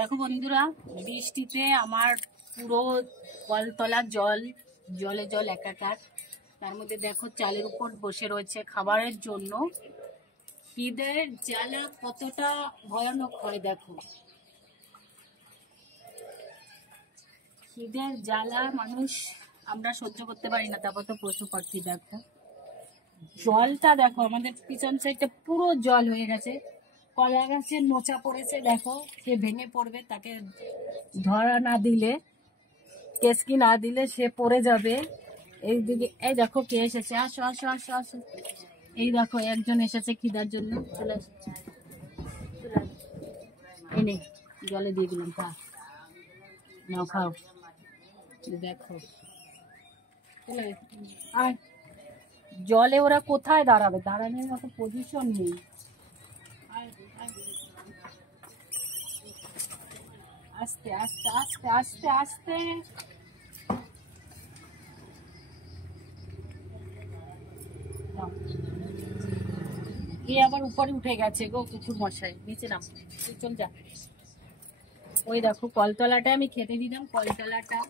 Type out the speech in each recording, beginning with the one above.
দেখো বন্ধুরা, বৃষ্টিতে আমার পুরো কলতলা জলে জল একাকার। তার মধ্যে দেখো চালের উপর বসে রয়েছে খাবারের জন্য। খিদের জ্বালা কতটা ভয়ানক হয় দেখো। খিদের জ্বালা মানুষ আমরা সহ্য করতে পারি না, তারপর তো পশু পাখি। দেখো জলটা, দেখো আমাদের পিছন সাইডটা পুরো জল হয়ে গেছে। কলা গাছের মোচা পড়েছে, দেখো সে ভেঙে পড়বে, তাকে ধরা না দিলে, কেসকি না দিলে সে পড়ে যাবে। এইদিকে এই দেখো কে এসেছে, আসো আসো আসো আসো। এই দেখো একজন এসেছে খিদার জন্য, চলে আসো। এই নে জলে দিয়ে দিলাম, খা নাও খাও। দেখো আর জলে ওরা কোথায় দাঁড়াবে, দাঁড়ানোর মতো পজিশন নেই। আস্তে আস্তে আস্তে আস্তে আস্তে। এ আবার উপরে উঠে গেছে গো কুকুর মশাই, নিচে নাম, চল যা। ওই দেখো কলতলাটা আমি খেতে দিলাম, কলতলাটা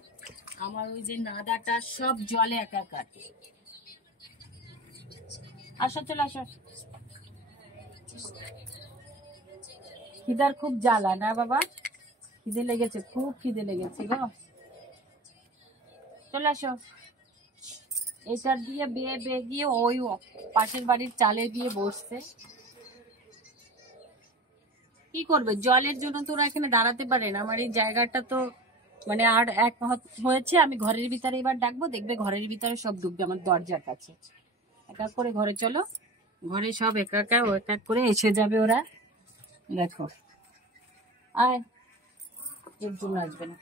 আমার ওই যে নাদাটা সব জলে একাকার। আসো চলে আসো। খিদার খুব জ্বালা না বাবা, খিদে লেগেছে, খুব খিদে লেগেছে গো। চলে আসো। এটা দিয়ে বেয়ে বেয়ে গিয়ে ওই পাশের বাড়ির চালে দিয়ে বসছে। কি করবে, জলের জন্য তো ওরা এখানে দাঁড়াতে পারে না। আমার এই জায়গাটা তো মানে আর এক হয়েছে। আমি ঘরের ভিতরে এবার ডাকবো, দেখবে ঘরের ভিতরে সব ডুববে আমার দরজার কাছে। এক এক করে ঘরে চলো, ঘরে সব এক এক করে এসে যাবে ওরা। দেখো আয়, এর জন্য আসবে না।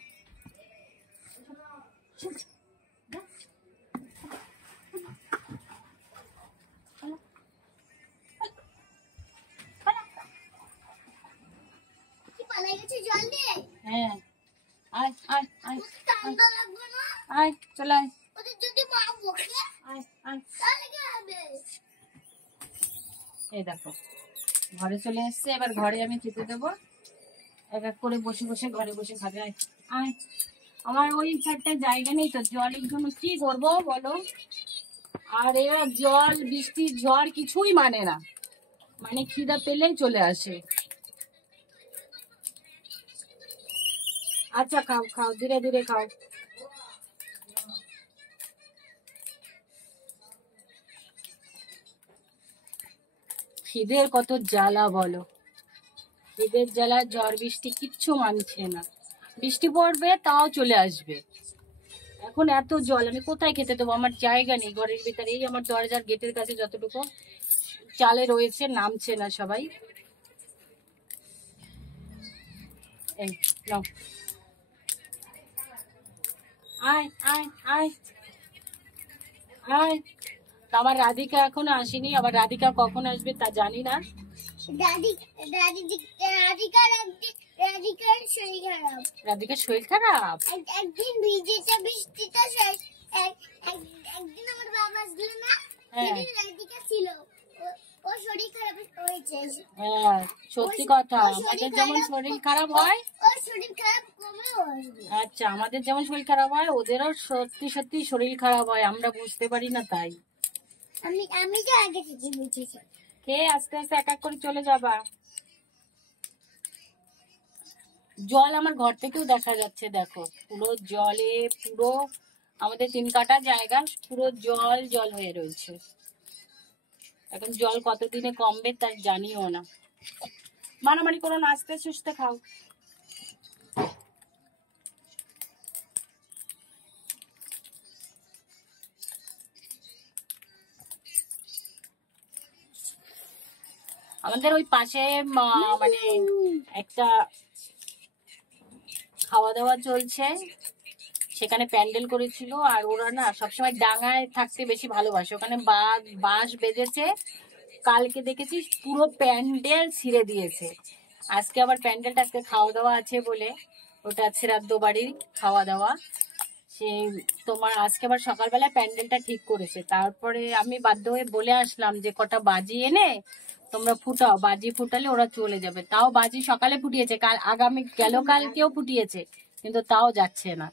হ্যাঁ আয় আয় আয় আয়, চলে আয় আয় আয়। এই দেখো ঘরে চলে এসছে, এবার ঘরে আমি খেতে দেবো। এক এক করে বসে বসে ঘরে বসে খাবে। আয় আয়। আমার ওই চারটে জায়গা নেই তো, জলের জন্য কি করবো বলো। আর এরা জল বৃষ্টি ঝড় কিছুই মানে না, মানে খিদা পেলেই চলে আসে। আচ্ছা খাও খাও, ধীরে ধীরে খাও। খিদের কত জ্বালা বলো, খিদের জ্বালা ঝড় বৃষ্টি কিচ্ছু মানছে না। বৃষ্টি পড়বে তাও চলে আসবে। এখন এত জল, আমি কোথায় খেতে দেবো, আমার জায়গা নেই ঘরের ভিতরে। এই আমার দরজার গেটের কাছে যতটুকু চালে রয়েছে, নামছে না সবাই। এই নাও, আয় আয় আয় আয়। আমার রাধিকা এখনো আসেনি, আবার রাধিকা কখন আসবে তা জানি না। রাধিকার শরীর খারাপ, একদিন ভিজেছে বৃষ্টিতে, একদিন আমার বাবা আসলো না, সেদিন রাধিকা ছিল, ও শরীর খারাপ হয়েছে। হ্যাঁ সত্যি কথা, আমাদের যেমন শরীর খারাপ হয়, ওর শরীর খারাপ কমেও আসবে। আচ্ছা আমাদের যেমন শরীর খারাপ হয়, ওদেরও সত্যি সত্যি শরীর খারাপ হয়, আমরা বুঝতে পারি না তাই। আমি তো আগে থেকে বুঝেছি। খেয়ে আস্তে আস্তে এক এক করে চলে যাবা। জল আমার ঘর থেকেও দেখা যাচ্ছে, দেখো পুরো জলে, পুরো আমাদের 3 কাঠা জায়গা পুরো জল জল হয়ে রয়েছে। এখন জল কতদিনে কমবে তার জানিও না। মারামারি করো না, আস্তে সুস্তে খাও। আমাদের ওই পাশে মানে একটা খাওয়া দাওয়া চলছে, সেখানে প্যান্ডেল করেছিল। আর ওরা না সবসময় ডাঙায় থাকতে বেশি ভালোবাসে, ওখানে বাঁশ বেঁধেছে। কালকে দেখেছি পুরো প্যান্ডেল ছিঁড়ে দিয়েছে। আজকে আবার প্যান্ডেলটা, আজকে খাওয়া দাওয়া আছে বলে, ওটা শ্রাদ্ধ বাড়ির খাওয়া দাওয়া। সে তোমার আজকে আবার সকালবেলা প্যান্ডেলটা ঠিক করেছে। তারপরে আমি বাধ্য হয়ে বলে আসলাম যে কটা বাজি এনে তোমরা ফুটাও, বাজি ফুটালে ওরা চলে যাবে। তাও বাজি সকালে ফুটিয়েছে, কালকেও ফুটিয়েছে, কিন্তু তাও যাচ্ছে না।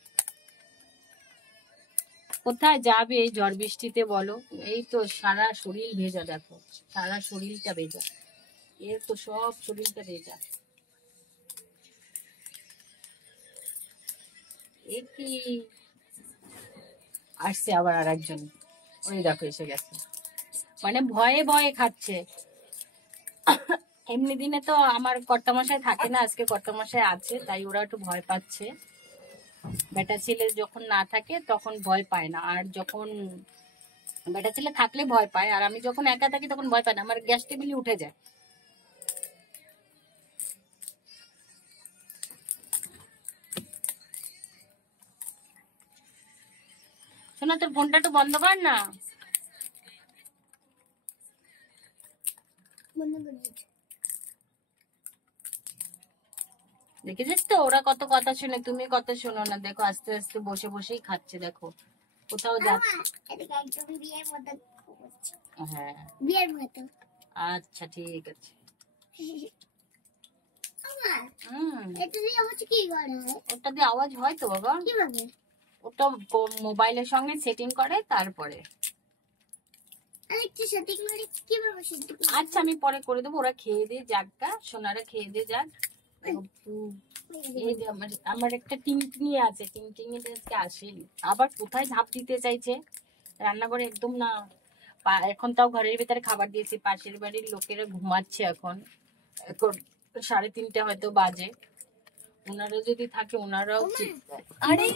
কোথায় যাবে এই ঝড় বৃষ্টিতে বলো? এই তো সারা শরীর ভেজা, দেখো সারা শরীরটা ভেজা, এর তো সব শরীরটা ভেজা। এ কি, আসছে আবার আর একজন, ওই দেখো এসে গেছে, মানে ভয়ে ভয়ে খাচ্ছে। এমনি দিনে তো আমার কর্তামশাই থাকে না, আজকে কর্তামশাই আছে, তাই ওরা একটু ভয় পাচ্ছে। বেটা ছেলে যখন না থাকে তখন ভয় পায় না, আর যখন বেটা ছেলে থাকলে ভয় পায়, আর আমি যখন একা থাকি তখন ভয় পায় না, আমার গ্যাস টেবিলে উঠে যায়। শোনা, তোর ফোনটা একটু বন্ধ কর না। দেখেছিস তো ওরা কত কথা শুনে, তুমি কত শোনো না। দেখো আস্তে আস্তে বসে বসেই খাচ্ছে, দেখো কোথাও যাচ্ছে। হ্যাঁ আচ্ছা ঠিক আছে। ওটা দিয়ে আওয়াজ হয় তো বাবা, ওটা মোবাইলের সঙ্গে সেটিং করে তারপরে। আচ্ছা আমি পরে করে দেবো, ওরা খেয়ে দিয়ে যাক, সোনারা খেয়ে দিয়ে যাক। এই যে আমার একটা টিংটিঙি আছে, টিংটিঙিটা আজকে আসেনি, আবার কোথায় ঝাঁপ দিতে চাইছে রান্নাঘরে, একদম না। এখন তাও ঘরের ভিতরে খাবার দিয়েছি, পাশের বাড়ির লোকেরা ঘুমাচ্ছে এখন 3:30 হয়তো বাজে। ওনারা যদি থাকে ওনারাও, আরে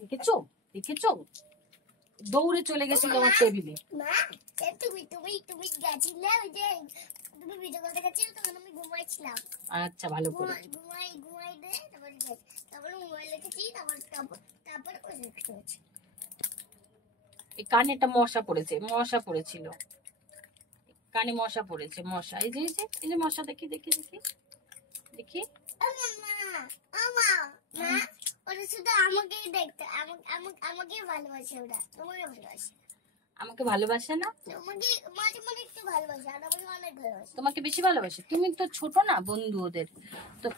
দেখেছো দেখেছো, দৌড়ে চলে গেছে তোমার টেবিলে। আচ্ছা ভালো করে কানে একটা মশা পড়েছে, মশা পড়েছিল কানে, মশা পড়েছে, মশা, এই যে এই যে মশা, দেখি দেখি দেখি দেখি। আমাকে ভালোবাসে না, তোমাকে বেশি ভালোবাসে। তুমি তো ছোট না বন্ধু ওদের তো।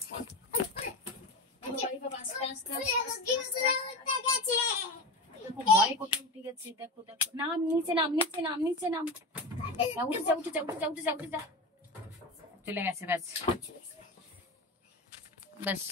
ভয় কোথায় উঠে গেছে, দেখো দেখো, নাম নিচে নাম, নিচে নাম, নিচে নাম, উঠে যা উঠে যা উঠে যা উঠে যা উঠে যা, চলে গেছে, ব্যাস ব্যাস।